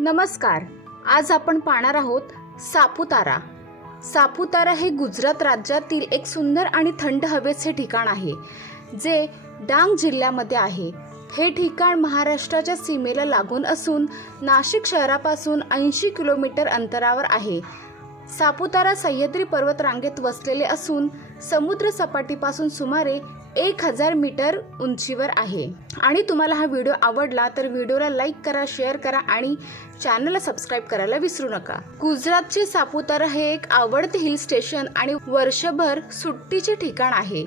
नमस्कार. आज आपण पाहणार आहोत सापुतारा. सापुतारा हे गुजरात राज्यातील एक सुंदर आणि थंड हवेचे ठिकाण आहे जे डांग जिल्ह्यामध्ये आहे. हे ठिकाण महाराष्ट्राच्या सीमेला लागून असून नाशिक शहरापासून ऐंशी किलोमीटर अंतरावर आहे. सापुतारा सह्याद्री पर्वतरांगेत वसलेले असून समुद्र सपाटीपासून सुमारे एक हजार मीटर उंचीवर आहे. आणि तुम्हाला हा व्हिडिओ आवडला तर व्हिडिओला लाईक करा शेअर करा आणि चॅनलला सबस्क्राईब करायला विसरू नका. गुजरातचे सापुतारा हे एक आवडते हिल स्टेशन आणि वर्षभर सुट्टीचे ठिकाण आहे.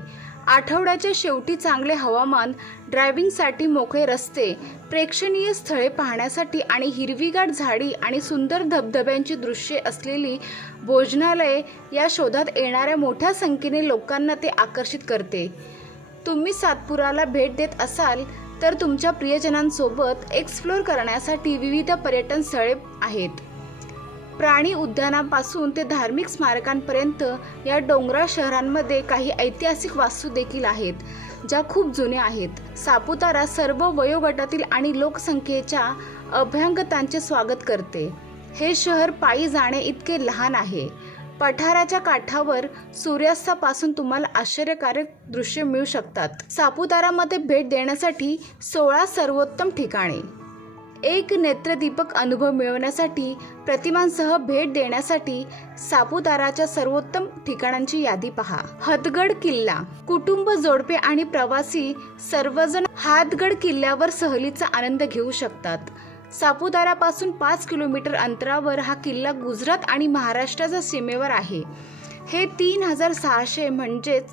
आठवड्याच्या शेवटी चांगले हवामान ड्रायव्हिंगसाठी मोकळे रस्ते प्रेक्षणीय स्थळे पाहण्यासाठी आणि हिरवीगार झाडी आणि सुंदर धबधब्यांची दृश्ये असलेली भोजनालये या शोधात येणाऱ्या मोठ्या संख्येने लोकांना ते आकर्षित करते. तुम्ही सातपुराला भेट देत असाल तर तुमच्या प्रियजनांसोबत एक्सप्लोर करण्यासाठी विविध पर्यटन स्थळे आहेत. प्राणी उद्यानापासून ते धार्मिक स्मारकांपर्यंत या डोंगराळ शहरांमध्ये काही ऐतिहासिक वास्तू देखील आहेत ज्या खूप जुन्या आहेत. सापुतारा सर्व वयोगटातील आणि लोकसंख्येच्या अभ्यंगतांचे स्वागत करते. हे शहर पायी जाणे इतके लहान आहे. पठाराच्या काठावर सूर्यास्तापासून तुम्हाला आश्चर्यकारक दृश्य मिळू शकतात. सापुतारामध्ये भेट देण्यासाठी सोळा सर्वोत्तम ठिकाणे. एक नेत्रदीपक अनुभव मिळवण्यासाठी प्रतिमांसह भेट देण्यासाठी सापुताराच्या सर्वोत्तम ठिकाणांची यादी पहा. हदगड किल्ला कुटुंब जोडपे आणि प्रवासी सर्वजण हातगड किल्ल्यावर सहलीचा आनंद घेऊ शकतात. सापुतारापासून पाच किलोमीटर अंतरावर हा किल्ला गुजरात आणि महाराष्ट्राच्या सीमेवर आहे. हे तीन हजार सहाशे म्हणजेच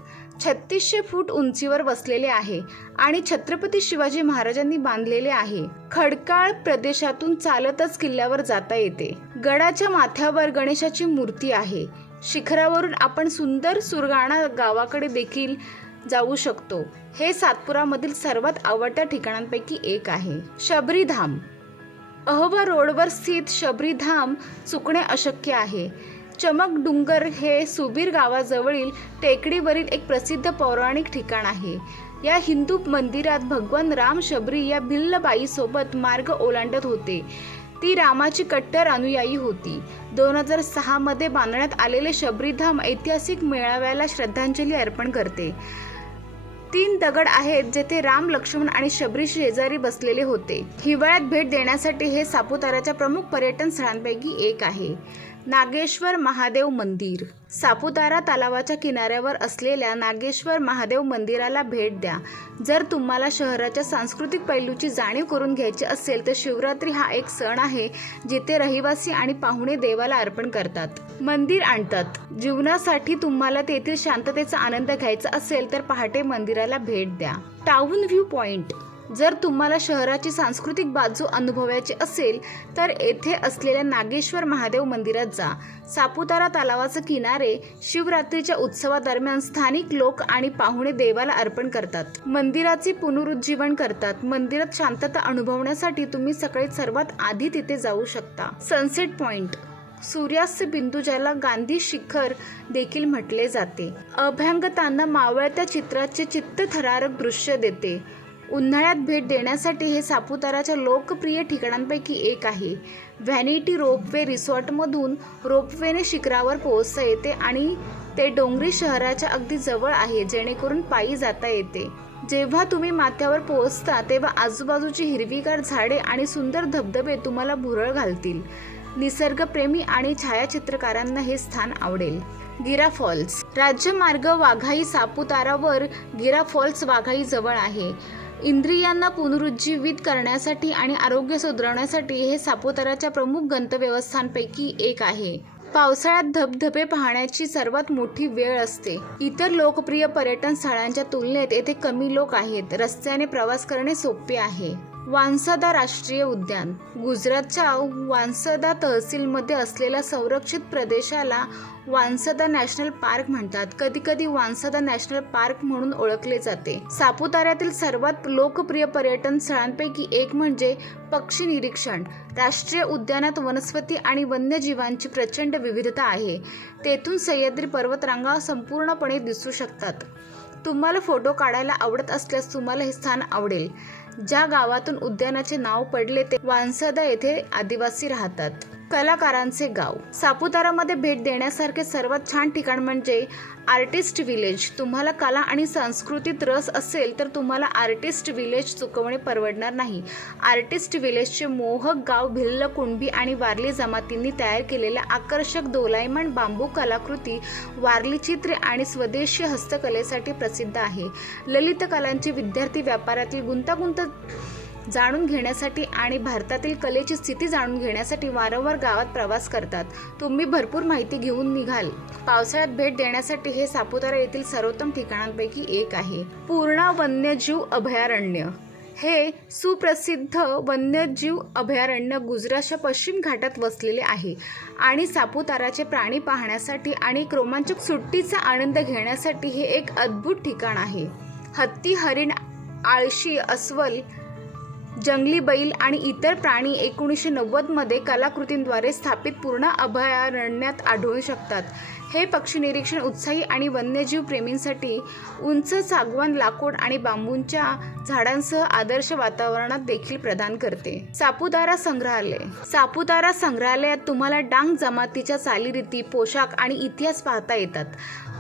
छत्तीसशे फूट उंचीवर वसलेले आहे आणि छत्रपती शिवाजी महाराजांनी बांधलेले आहे. खडकाळ प्रदेशातून चालतच किल्ल्यावर जाता येते. गडाच्या माथ्यावर गणेशाची मूर्ती आहे. शिखरावरून आपण सुंदर सुरगाणा गावाकडे देखील जाऊ शकतो. हे सातपुरामधील सर्वात आवडत्या ठिकाणांपैकी एक आहे. शबरीधाम. अहवा रोडवर स्थित शबरीधाम चुकणे अशक्य आहे. चमक डुंगर हे सुबीर गावाजवळील टेकडीवरील एक प्रसिद्ध पौराणिक ठिकाण आहे. या हिंदू मंदिरात भगवान राम शबरी या भिल्लबाईसोबत मार्ग ओलांडत होते. ती रामाची कट्टर अनुयायी होती. दोन हजार सहामध्ये बांधण्यात आलेले शबरीधाम ऐतिहासिक मेळाव्याला श्रद्धांजली अर्पण करते. तीन दगड आहेत जेथे राम लक्ष्मण आणि शबरी शेजारी बसलेले होते. हिवाळ्यात भेट देण्यासाठी हे सापुताराच्या प्रमुख पर्यटन स्थळांपैकी एक आहे. नागेश्वर महादेव मंदिर. सापुतारा तलावाच्या किनाऱ्यावर असलेल्या नागेश्वर महादेव मंदिराला भेट द्या. जर तुम्हाला शहराच्या सांस्कृतिक पैलूची जाणीव करून घ्यायची असेल तर शिवरात्री हा एक सण आहे जिथे रहिवासी आणि पाहुणे देवाला अर्पण करतात. मंदिर आणतात. जीवनासाठी तुम्हाला तेथील शांततेचा आनंद घ्यायचा असेल तर पहाटे मंदिराला भेट द्या. Town view point. जर तुम्हाला शहराची सांस्कृतिक बाजू अनुभवायची असेल तर येथे असलेल्या नागेश्वर महादेव मंदिरात जा. सापुतारा तलावाचे किनारे शिवरात्रीच्या उत्सवादरम्यान स्थानिक लोक आणि पाहुणे देवाला अर्पण करतात. मंदिराचे पुनरुज्जीवन करतात. मंदिरात शांतता अनुभवण्यासाठी तुम्ही सकाळी सर्वात आधी तिथे जाऊ शकता. Sunset point. सूर्यास्त बिंदू ज्याला गांधी शिखर देखील म्हटले जाते. अभ्यंगतांना मावळत्या चित्राचे चित्तथरारक दृश्य देते. उन्हाळ्यात भेट देण्यासाठी हे सापुताराच्या लोकप्रिय ठिकाणांपैकी एक आहे. व्हॅनिटी रोपवे रिसॉर्टमधून रोपवेने शिखरावर पोहोचता येते आणि ते डोंगरी शहराच्या अगदी जवळ आहे जेणेकरून पायी जाता येते. जेव्हा तुम्ही माथ्यावर पोहोचता तेव्हा आजूबाजूची हिरवीगार झाडे आणि सुंदर धबधबे तुम्हाला भुरळ घालतील. निसर्गप्रेमी आणि छायाचित्रकारांना हे स्थान आवडेल. गिरा फॉल्स. राज्यमार्ग वाघाई सापुतारावर गिरा फॉल्स वाघाई जवळ आहे. इंद्रियांना पुनरुज्जीवित करण्यासाठी आणि आरोग्य सुधारण्यासाठी हे सापुताराच्या प्रमुख गंतव्यवस्थांपैकी एक आहे. पावसाळ्यात धबधबे पाहण्याची सर्वात मोठी वेळ असते. इतर लोकप्रिय पर्यटन स्थळांच्या तुलनेत येथे कमी लोक आहेत. रस्त्याने प्रवास करणे सोपे आहे. वांसदा राष्ट्रीय उद्यान. गुजरातच्या वांसदा तहसीलमध्ये असलेल्या संरक्षित प्रदेशाला वांसदा नॅशनल पार्क म्हणतात. कधी कधी वांसदा नॅशनल पार्क म्हणून ओळखले जाते. सापुताऱ्यातील सर्वात लोकप्रिय पर्यटन स्थळांपैकी एक म्हणजे पक्षी निरीक्षण. राष्ट्रीय उद्यानात वनस्पती आणि वन्यजीवांची प्रचंड विविधता आहे. तेथून सह्याद्री पर्वतरांगा संपूर्णपणे दिसू शकतात. तुम्हाला फोटो काढायला आवडत असल्यास तुम्हाला हे स्थान आवडेल. ज्या गावातून उद्यानाचे नाव पडले ते वांसदा येथे आदिवासी राहतात. कलाकारांचे गाव. सापुतारामध्ये भेट देण्यासारखे सर्वात छान ठिकाण म्हणजे आर्टिस्ट विलेज. तुम्हाला कला आणि संस्कृतीत रस असेल तर तुम्हाला आर्टिस्ट विलेज चुकवणे परवडणार नाही. आर्टिस्ट विलेजचे मोहक गाव भिल्ल कुणबी आणि वारली जमातींनी तयार केलेल्या आकर्षक दोलायमान बांबू कलाकृती वारली चित्रे आणि स्वदेशी हस्तकलेसाठी प्रसिद्ध आहे. ललित कलांचे विद्यार्थी व्यापारातील गुंतागुंत जाणून घेण्यासाठी आणि भारतातील कलेची स्थिती जाणून घेण्यासाठी वारंवार गावात प्रवास करतात. तुम्ही भरपूर माहिती घेऊन निघाल. पावसाळ्यात भेट देण्यासाठी हे सापुतारा येथील सर्वोत्तम ठिकाणांपैकी एक आहे. पूर्णा वन्यजीव अभयारण्य. हे सुप्रसिद्ध वन्यजीव अभयारण्य गुजरातच्या पश्चिम घाटात वसलेले आहे आणि सापुताराचे प्राणी पाहण्यासाठी आणि एक रोमांचक सुट्टीचा आनंद घेण्यासाठी हे एक अद्भुत ठिकाण आहे. हत्ती हरिण आळशी अस्वल जंगली बैल आणि इतर प्राणी एकोणीसशे नव्वदमध्ये कलाकृतींद्वारे स्थापित पूर्ण अभयारण्यात आढळू शकतात. हे पक्षी निरीक्षण उत्साही आणि वन्यजीव प्रेमींसाठी उंच सागवान लाकूड आणि बांबूंच्या झाडांसह आदर्श वातावरणात देखील प्रदान करते. सापुतारा संग्रहालय. सापुतारा संग्रहालयात तुम्हाला डांग जमातीच्या चालीरीती पोशाख आणि इतिहास पाहता येतात.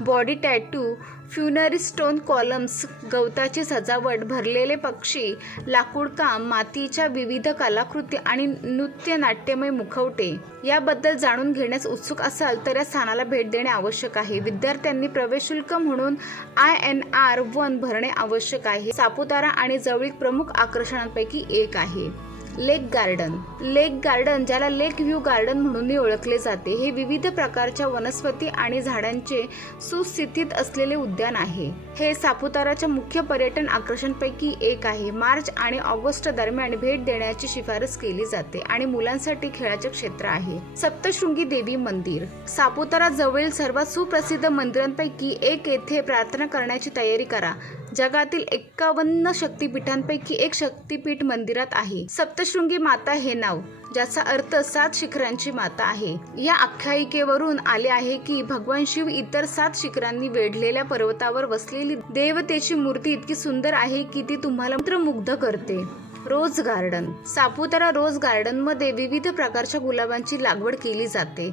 Body tattoo funerary stone columns गवताची सजावट भरलेले पक्षी लाकूडकाम मातीच्या विविध कलाकृती आणि नृत्य नाट्यमय मुखवटे. याबद्दल जाणून घेण्यास उत्सुक असाल तर या स्थानाला भेट देणे आवश्यक आहे. विद्यार्थ्यांनी प्रवेश शुल्क म्हणून आय एन आर वन भरणे आवश्यक आहे. सापुतारा आणि जवळीक प्रमुख आकर्षणांपैकी एक आहे. लेक गार्डन. लेक गार्डन ज्याला लेक व्ह्यू गार्डन म्हणूनही ओळखले जाते हे विविध प्रकारच्या वनस्पती आणि झाडांचे सुस्थितीत असलेले उद्यान आहे. हे सापुताराच्या मुख्य पर्यटन आकर्षणपैकी एक आहे. मार्च आणि ऑगस्ट दरम्यान भेट देण्याची शिफारस केली जाते आणि मुलांसाठी खेळाचे क्षेत्र आहे. सप्तशृंगी देवी मंदिर. सापुतारा जवळील सर्वात सुप्रसिद्ध मंदिरांपैकी एक येथे प्रार्थना करण्याची तयारी करा. जगातील एक्कावन्न शक्तिपीठांपैकी एक शक्तिपीठ मंदिरात आहे. सप्तशृंगी माता हे नाव ज्याचा अर्थ सात शिखरांची माता आहे. या आख्यायिकेवरून आले आहे की भगवान शिव इतर सात शिखरांनी वेढलेल्या पर्वतावर वसलेली देवतेची मूर्ती इतकी सुंदर आहे की ती तुम्हाला मंत्रमुग्ध करते. रोज गार्डन. सापुतारा रोज गार्डनमध्ये विविध प्रकारच्या गुलाबांची लागवड केली जाते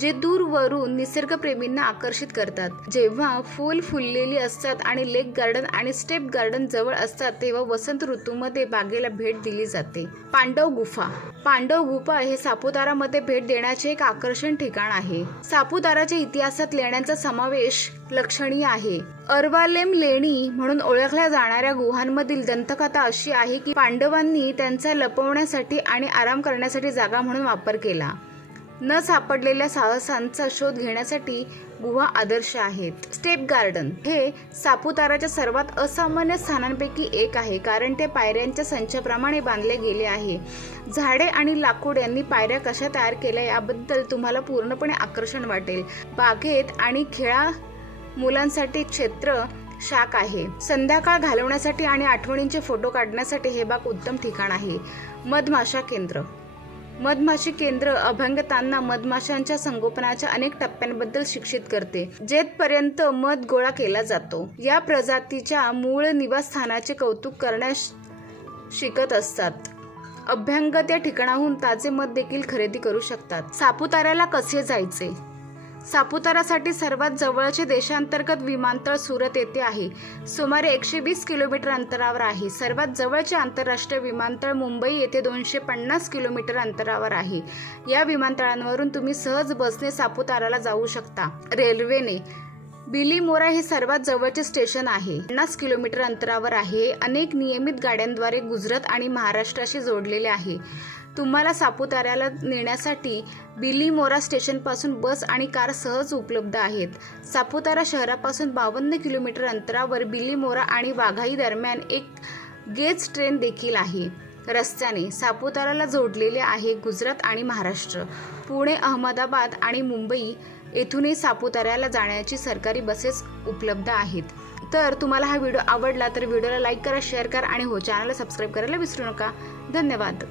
जे दूरवरून निसर्गप्रेमींना आकर्षित करतात. जेव्हा फुल फुललेली असतात आणि लेक गार्डन आणि स्टेप गार्डन जवळ असतात तेव्हा वसंत ऋतूमध्ये बागेला भेट दिली जाते. पांडव गुफा. पांडव गुफा हे सापुतारामध्ये भेट देण्याचे एक आकर्षण ठिकाण आहे. सापुताराच्या इतिहासात लेण्यांचा समावेश लक्षणीय आहे. अर्वालेम लेणी म्हणून ओळखल्या जाणाऱ्या गुहांमधील दंतकथा अशी आहे की पांडवांनी त्यांचा लपवण्यासाठी आणि आराम करण्यासाठी जागा म्हणून वापर केला. न सापडलेल्या साहसांचा शोध घेण्यासाठी गुहा आदर्श आहेत. स्टेप गार्डन हे सापुताराच्या सर्वात असामान्य स्थानांपैकी एक आहे कारण ते पायऱ्यांच्या संचाप्रमाणे बांधले गेले आहे. झाडे आणि लाकूड यांनी पायऱ्या कशा तयार केल्या याबद्दल तुम्हाला पूर्णपणे आकर्षण वाटेल. बागेत आणि खेळा मुलांसाठी क्षेत्र शाक आहे. संध्याकाळ घालवण्यासाठी आणि आठवणींचे फोटो काढण्यासाठी हे बाग उत्तम ठिकाण आहे. मधमाशा केंद्र. मधमाशी केंद्र अभ्यंगतांना मधमाशांच्या संगोपनाच्या अनेक टप्प्यांबद्दल शिक्षित करते जेथपर्यंत मध गोळा केला जातो. या प्रजातीच्या मूळ निवासस्थानाचे कौतुक करण्यास शिकत असतात. अभ्यंगत या ठिकाणाहून ताजे मध देखील खरेदी करू शकतात. सापुताऱ्याला कसे जायचे? सापुतारासाठी सर्वात जवळचे देशांतर्गत विमानतळ सुरत येथे आहे. सुमारे एकशे वीस किलोमीटर अंतरावर आहे. सर्वात जवळचे आंतरराष्ट्रीय विमानतळ मुंबई येथे दोनशे पन्नास किलोमीटर अंतरावर आहे. या विमानतळांवरून तुम्ही सहज बसने सापुताराला जाऊ शकता. रेल्वेने बिलीमोरा हे सर्वात जवळचे स्टेशन आहे. पन्नास किलोमीटर अंतरावर आहे. अनेक नियमित गाड्यांद्वारे गुजरात आणि महाराष्ट्राशी जोडलेले आहे. तुम्हाला सापुताऱ्याला नेण्यासाठी बिलीमोरा स्टेशनपासून बस आणि कार सहज उपलब्ध आहेत. सापुतारा शहरापासून बावन्न किलोमीटर अंतरावर बिलीमोरा आणि वाघाई दरम्यान एक गेज ट्रेन देखील आहे. रस्त्याने सापुताराला जोडलेले आहे गुजरात आणि महाराष्ट्र. पुणे अहमदाबाद आणि मुंबई येथूनही सापुताऱ्याला जाण्याची सरकारी बसेस उपलब्ध आहेत. तर तुम्हाला हा व्हिडिओ आवडला तर व्हिडिओला लाईक करा शेअर करा आणि हो चॅनलला सबस्क्राईब करायला विसरू नका. धन्यवाद.